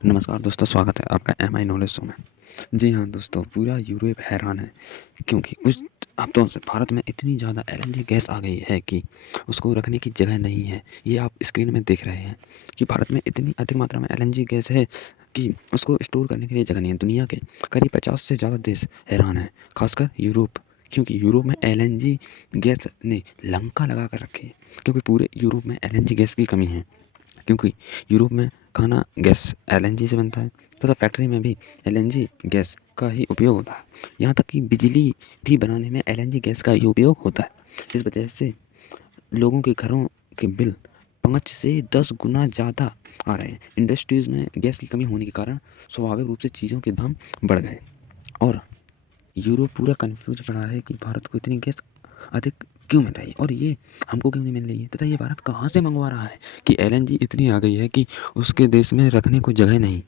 नमस्कार दोस्तों, स्वागत है आपका एमआई नॉलेज शो में। जी हाँ दोस्तों, पूरा यूरोप हैरान है क्योंकि कुछ हफ्तों से भारत में इतनी ज़्यादा एलएनजी गैस आ गई है कि उसको रखने की जगह नहीं है। ये आप स्क्रीन में देख रहे हैं कि भारत में इतनी अधिक मात्रा में एलएनजी गैस है कि उसको स्टोर करने के लिए जगह नहीं है। दुनिया के करीब 50 से ज़्यादा देश हैरान हैं, खासकर यूरोप, क्योंकि यूरोप में एलएनजी गैस ने लंका लगा कर रखी है। क्योंकि पूरे यूरोप में एलएनजी गैस की कमी है, क्योंकि यूरोप में खाना गैस एलएनजी से बनता है तथा फैक्ट्री में भी एलएनजी गैस का ही उपयोग होता है। यहाँ तक कि बिजली भी बनाने में एलएनजी गैस का ही उपयोग होता है। इस वजह से लोगों के घरों के बिल 5 से 10 गुना ज़्यादा आ रहे हैं। इंडस्ट्रीज़ में गैस की कमी होने के कारण स्वाभाविक रूप से चीज़ों के दाम बढ़ गए और यूरोप पूरा कन्फ्यूज पड़ा है कि भारत को इतनी गैस अधिक क्यों मिल रही है और ये हमको क्यों नहीं मिल रही है, तथा ये भारत कहाँ से मंगवा रहा है कि एलएनजी इतनी आ गई है कि उसके देश में रखने को जगह नहीं।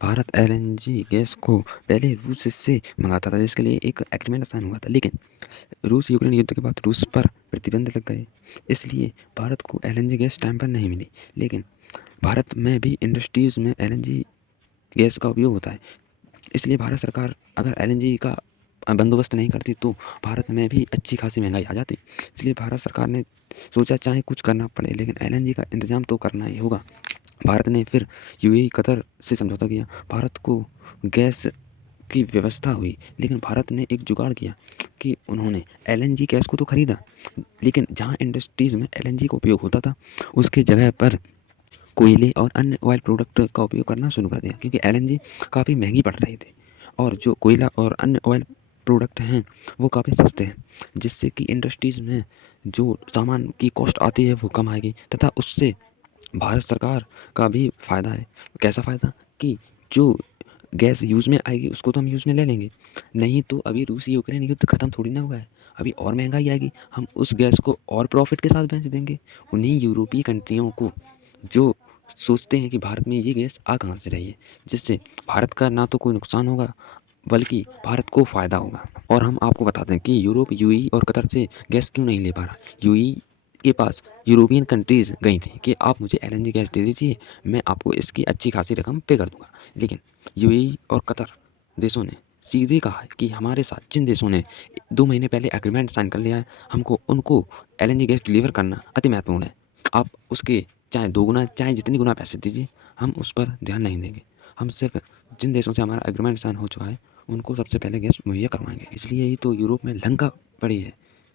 भारत एलएनजी गैस को पहले रूस से मंगाता था, जिसके लिए एक एग्रीमेंट साइन हुआ था, लेकिन रूस यूक्रेन युद्ध के बाद रूस पर प्रतिबंध लग गए, इसलिए भारत को एलएनजी गैस टाइम पर नहीं मिली। लेकिन भारत में भी इंडस्ट्रीज़ में एलएनजी गैस का उपयोग होता है, इसलिए भारत सरकार अगर एलएनजी का बंदोबस्त नहीं करती तो भारत में भी अच्छी खासी महंगाई आ जाती। इसलिए भारत सरकार ने सोचा चाहे कुछ करना पड़े लेकिन एलएनजी का इंतज़ाम तो करना ही होगा। भारत ने फिर यूएई कतर से समझौता किया। भारत को गैस की व्यवस्था हुई, लेकिन भारत ने एक जुगाड़ किया कि उन्होंने एलएनजी गैस को तो ख़रीदा, लेकिन जहाँ इंडस्ट्रीज़ में एलएनजी का उपयोग होता था उसकी जगह पर कोयले और अन्य ऑयल प्रोडक्ट का उपयोग करना शुरू कर दिया, क्योंकि एलएनजी काफ़ी महंगी पड़ रही थी और जो कोयला और अन्य ऑयल प्रोडक्ट हैं वो काफ़ी सस्ते हैं, जिससे कि इंडस्ट्रीज़ में जो सामान की कॉस्ट आती है वो कम आएगी तथा उससे भारत सरकार का भी फ़ायदा है। कैसा फ़ायदा कि जो गैस यूज़ में आएगी उसको तो हम यूज़ में ले लेंगे, नहीं तो अभी रूस यूक्रेन युद्ध ख़त्म थोड़ी ना हुआ है, अभी और महंगाई आएगी, हम उस गैस को और प्रॉफिट के साथ बेच देंगे उन्हीं यूरोपीय कंट्रियों को जो सोचते हैं कि भारत में ये गैस आ कहाँ से रही है, जिससे भारत का ना तो कोई नुकसान होगा बल्कि भारत को फ़ायदा होगा। और हम आपको बता दें कि यूरोप यूएई और कतर से गैस क्यों नहीं ले पा रहा। यूएई के पास यूरोपियन कंट्रीज़ गई थी कि आप मुझे एलएनजी गैस दे दीजिए, मैं आपको इसकी अच्छी खासी रकम पे कर दूंगा, लेकिन यूएई और कतर देशों ने सीधे कहा है कि हमारे साथ जिन देशों ने 2 महीने पहले एग्रीमेंट साइन कर लिया है, हमको उनको एलएनजी गैस डिलीवर करना अति महत्वपूर्ण है। आप उसके चाहे 2 गुना चाहे जितनी गुना पैसे दीजिए, हम उस पर ध्यान नहीं देंगे। हम सिर्फ जिन देशों से हमारा एग्रीमेंट साइन हो चुका है उनको सबसे पहले गैस मुहैया करवाएंगे। इसलिए ही तो यूरोप में लंका पड़ी है,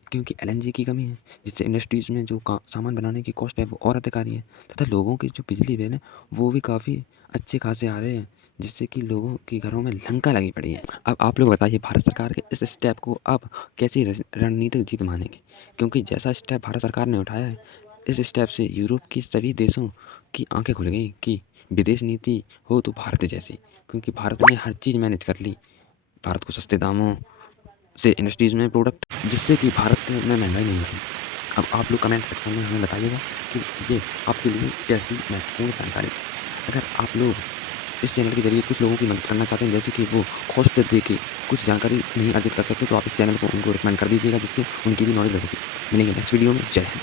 क्योंकि एलएनजी की कमी है, जिससे इंडस्ट्रीज़ में जो सामान बनाने की कॉस्ट है वो और अधिक आ रही है तथा लोगों की जो बिजली बिल है वो भी काफ़ी अच्छे खासे आ रहे हैं, जिससे कि लोगों के घरों में लंका लगी पड़ी है। अब आप लोग बताइए, भारत सरकार के इस स्टेप को आप कैसी रणनीतिक जीत मानेंगे, क्योंकि जैसा स्टेप भारत सरकार ने उठाया है, इस स्टेप से यूरोप की सभी देशों की आंखें खुल गई कि विदेश नीति हो तो भारत जैसी, क्योंकि भारत ने हर चीज़ मैनेज कर ली। भारत को सस्ते दामों से इंडस्ट्रीज़ में प्रोडक्ट, जिससे कि भारत में महंगाई नहीं होती। अब आप लोग कमेंट सेक्शन में हमें बताइएगा कि ये आपके लिए कैसी महत्वपूर्ण जानकारी है। अगर आप लोग इस चैनल के जरिए कुछ लोगों की मदद करना चाहते हैं, जैसे कि वो कॉस्ट दे के कुछ जानकारी नहीं अर्जित कर सकते, तो आप इस चैनल को उनको रिकमेंड कर दीजिएगा, जिससे उनकी भी नॉलेज बढ़ेगी। मिलेंगे नेक्स्ट वीडियो में। जय हिंद।